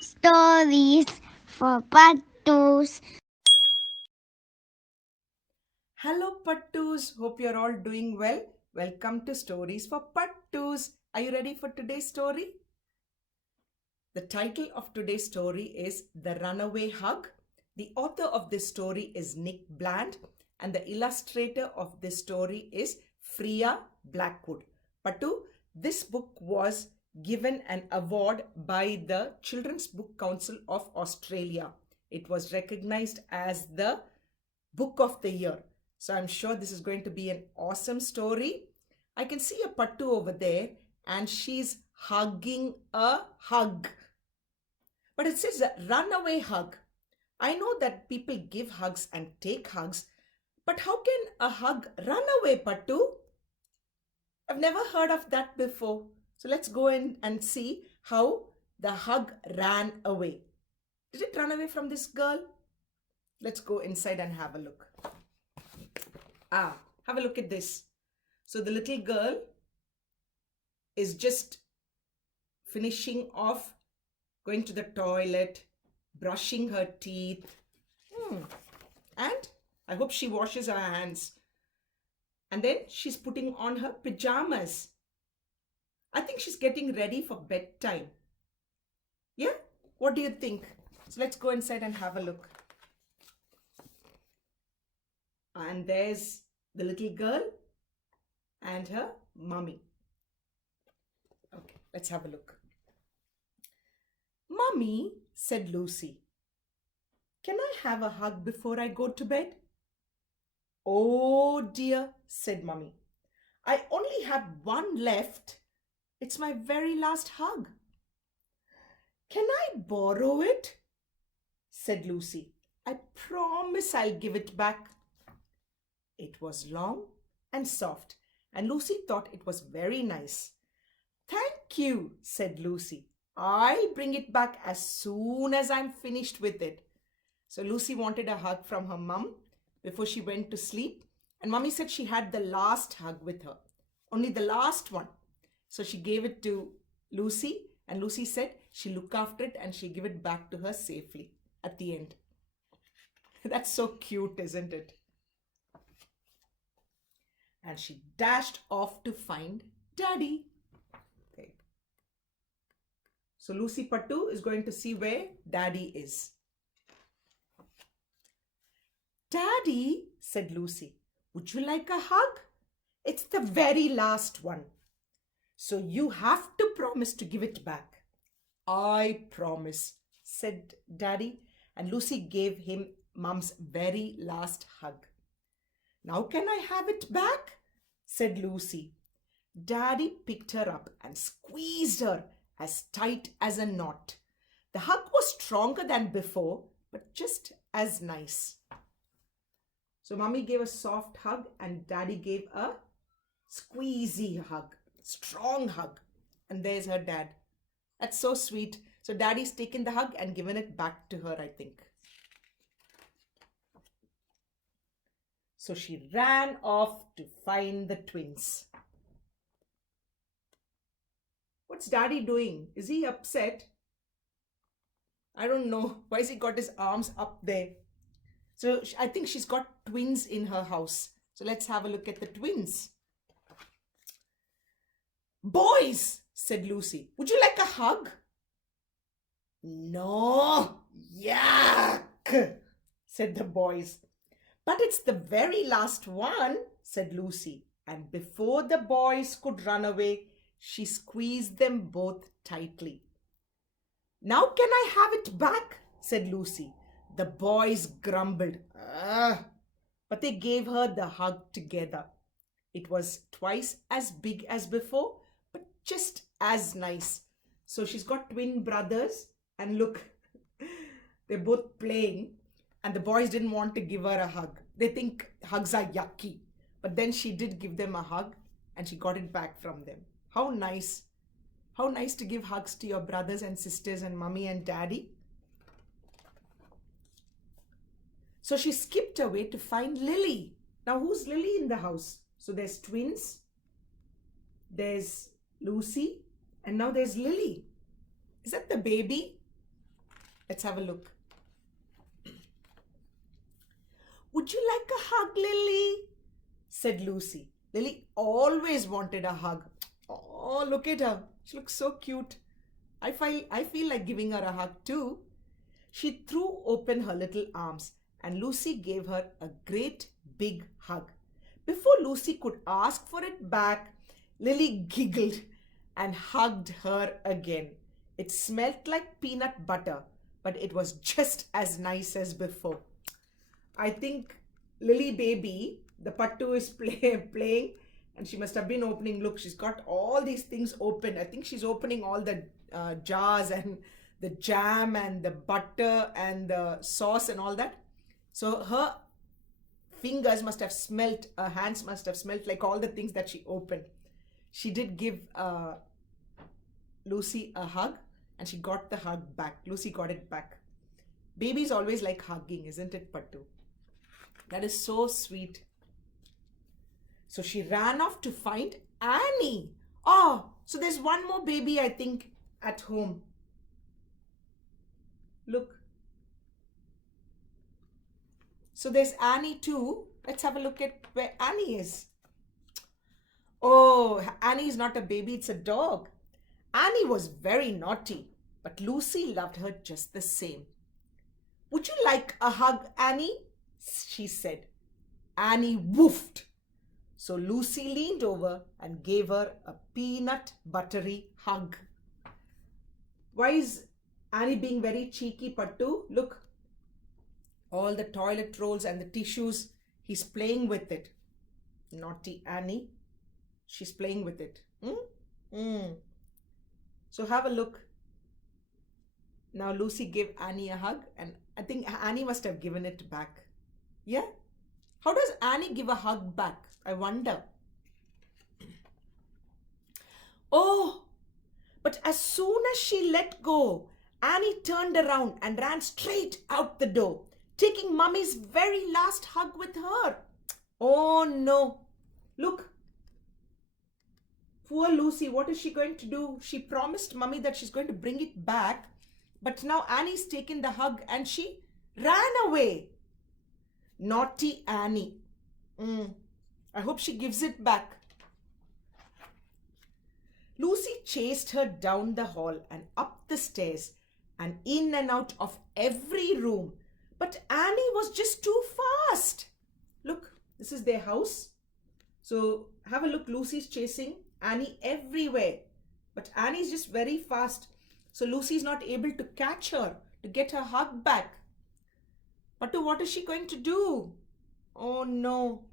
Stories for Pattus. Hello Pattus, hope you're all doing well. Welcome to Stories for Pattus. Are you ready for today's story? The title of today's story is The Runaway Hug. The author of this story is Nick Bland and the illustrator of this story is Freya Blackwood. Pattu, this book was given an award by the Children's Book Council of Australia. It was recognized as the Book of the Year. So I'm sure this is going to be an awesome story. I can see a Pattu over there and she's hugging a hug. But it says a runaway hug. I know that people give hugs and take hugs, but how can a hug run away, Pattu? I've never heard of that before. So let's go in and see how the hug ran away. Did it run away from this girl? Let's go inside and have a look. Have a look at this. So the little girl is just finishing off going to the toilet, brushing her teeth. And I hope she washes her hands. And then she's putting on her pajamas. I think she's getting ready for bedtime. Yeah? What do you think? So let's go inside and have a look. And there's the little girl and her mummy. Okay, let's have a look. Mummy, said Lucy, can I have a hug before I go to bed? Oh dear, said Mummy. I only have one left. It's my very last hug. Can I borrow it? Said Lucy. I promise I'll give it back. It was long and soft, and Lucy thought it was very nice. Thank you, said Lucy. I'll bring it back as soon as I'm finished with it. So Lucy wanted a hug from her mum before she went to sleep. And Mummy said she had the last hug with her, only the last one. So she gave it to Lucy, and Lucy said she'll look after it and she'll give it back to her safely at the end. That's so cute, isn't it? And she dashed off to find Daddy. Okay. So Lucy Pattu is going to see where Daddy is. Daddy, said Lucy, would you like a hug? It's the very last one. So you have to promise to give it back. I promise, said Daddy, and Lucy gave him Mum's very last hug. Now can I have it back? Said Lucy. Daddy picked her up and squeezed her as tight as a knot. The hug was stronger than before, but just as nice. So Mummy gave a soft hug and Daddy gave a squeezy hug, strong hug. And there's her dad. That's so sweet. So Daddy's taken the hug and given it back to her, I think. So she ran off to find the twins. What's Daddy doing? Is he upset? I don't know. Why has he got his arms up there? So I think she's got twins in her house. So let's have a look at the twins. Boys, said Lucy, would you like a hug? No, yuck, said the boys. But it's the very last one, said Lucy. And before the boys could run away, she squeezed them both tightly. Now can I have it back? Said Lucy. The boys grumbled, but they gave her the hug together. It was twice as big as before, but just as nice. So she's got twin brothers, and look, they're both playing, and the boys didn't want to give her a hug. They think hugs are yucky, but then she did give them a hug, and she got it back from them. How nice. How nice to give hugs to your brothers and sisters and Mummy and Daddy. So she skipped away to find Lily. Now who's Lily in the house? So there's twins, there's Lucy, and now there's Lily. Is that the baby? Let's have a look. Would you like a hug, Lily? Said Lucy. Lily always wanted a hug. Oh, look at her. She looks so cute. I feel like giving her a hug too. She threw open her little arms and Lucy gave her a great big hug. Before Lucy could ask for it back, Lily giggled and hugged her again. It smelt like peanut butter, but it was just as nice as before. I think Lily baby, the Pattu is playing and she must have been opening. Look, she's got all these things open. I think she's opening all the jars and the jam and the butter and the sauce and all that. So her fingers must have smelt, her hands must have smelt like all the things that she opened. She did give Lucy a hug and she got the hug back. Lucy got it back. Babies always like hugging, isn't it, Pattu? That is so sweet. So she ran off to find Annie. Oh, so there's one more baby, I think, at home. Look. So there's Annie too. Let's have a look at where Annie is. Oh, Annie is not a baby, it's a dog. Annie was very naughty, but Lucy loved her just the same. Would you like a hug, Annie? She said. Annie woofed. So Lucy leaned over and gave her a peanut buttery hug. Why is Annie being very cheeky, Pattu? Look, all the toilet rolls and the tissues, he's playing with it. Naughty Annie. She's playing with it. So have a look. Now Lucy gave Annie a hug and I think Annie must have given it back. Yeah? How does Annie give a hug back? I wonder. Oh, but as soon as she let go, Annie turned around and ran straight out the door, taking Mummy's very last hug with her. Oh no. Look. Poor Lucy, what is she going to do? She promised Mummy that she's going to bring it back, but now Annie's taken the hug and she ran away. Naughty Annie. I hope she gives it back. Lucy chased her down the hall and up the stairs and in and out of every room. But Annie was just too fast. Look, this is their house. So have a look. Lucy's chasing Annie everywhere. But Annie's just very fast. So Lucy's not able to catch her, to get her hug back. But what is she going to do? Oh no.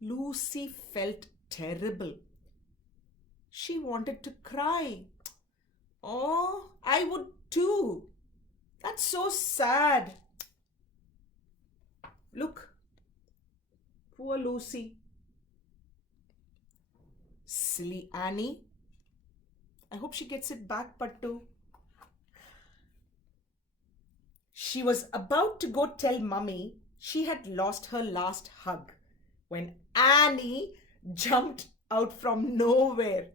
Lucy felt terrible. She wanted to cry. Oh, I would too. That's so sad. Look. Poor Lucy. Silly Annie. I hope she gets it back, Pattu. She was about to go tell Mummy she had lost her last hug when Annie jumped out from nowhere.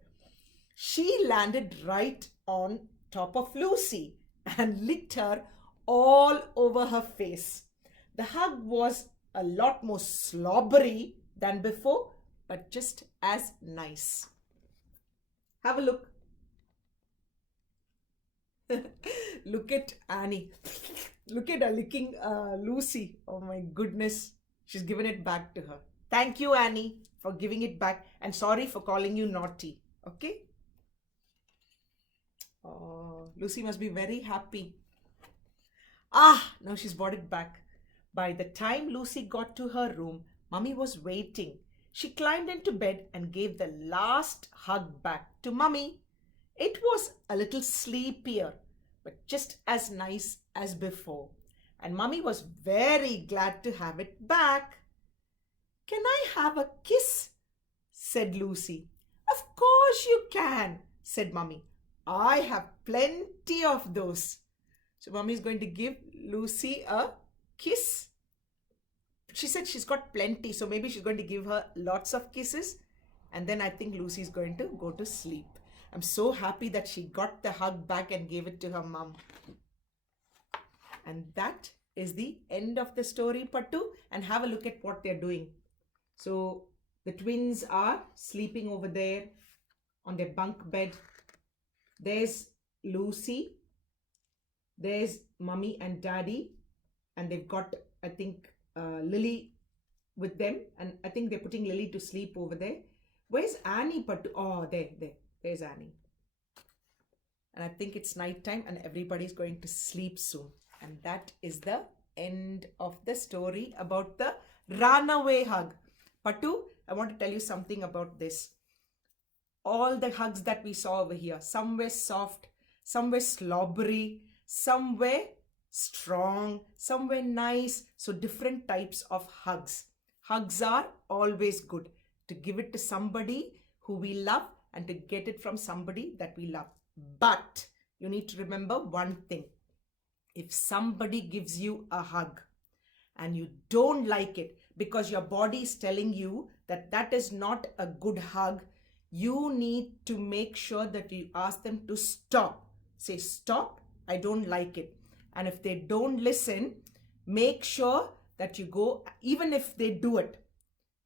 She landed right on top of Lucy and licked her all over her face. The hug was a lot more slobbery than before, but just as nice. Have a look. Look at Annie. Look at her licking Lucy. Oh my goodness. She's given it back to her. Thank you, Annie, for giving it back. And sorry for calling you naughty. Okay? Oh, Lucy must be very happy. Ah, now she's brought it back. By the time Lucy got to her room, Mummy was waiting. She climbed into bed and gave the last hug back to Mummy. It was a little sleepier, but just as nice as before. And Mummy was very glad to have it back. Can I have a kiss? Said Lucy. Of course you can, said Mummy. I have plenty of those. So Mummy is going to give Lucy a kiss. She said she's got plenty, so maybe she's going to give her lots of kisses. And then I think Lucy is going to go to sleep. I'm so happy that she got the hug back and gave it to her mom. And that is the end of the story, Pattu. And have a look at what they're doing. So the twins are sleeping over there on their bunk bed. There's Lucy. There's mommy and daddy. And they've got, I think, Lily with them. And I think they're putting Lily to sleep over there. Where's Annie, Pattu? Oh, there's Annie. And I think it's night time and everybody's going to sleep soon. And that is the end of the story about the runaway hug. Pattu, I want to tell you something about this. All the hugs that we saw over here, some were soft, some were slobbery, some were strong, some were nice. So different types of hugs. Hugs are always good, to give it to somebody who we love and to get it from somebody that we love. But you need to remember one thing. If somebody gives you a hug and you don't like it because your body is telling you that that is not a good hug, you need to make sure that you ask them to stop. Say, stop, I don't like it. And if they don't listen, make sure that you go, even if they do it,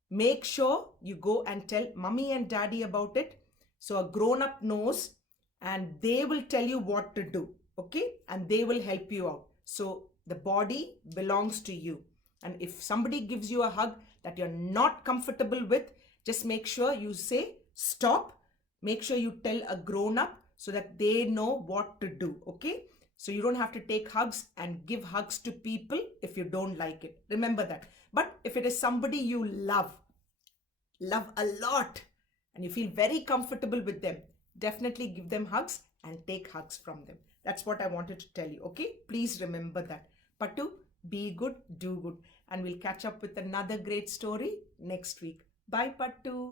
make sure you go and tell mommy and daddy about it. So a grown-up knows and they will tell you what to do. Okay, and they will help you out. So the body belongs to you. And if somebody gives you a hug that you're not comfortable with, just make sure you say stop. Make sure you tell a grown-up so that they know what to do. Okay, so you don't have to take hugs and give hugs to people if you don't like it. Remember that. But if it is somebody you love a lot, and you feel very comfortable with them, definitely give them hugs and take hugs from them. That's what I wanted to tell you. Okay, please remember that. Pattu, be good, do good. And we'll catch up with another great story next week. Bye, Pattu.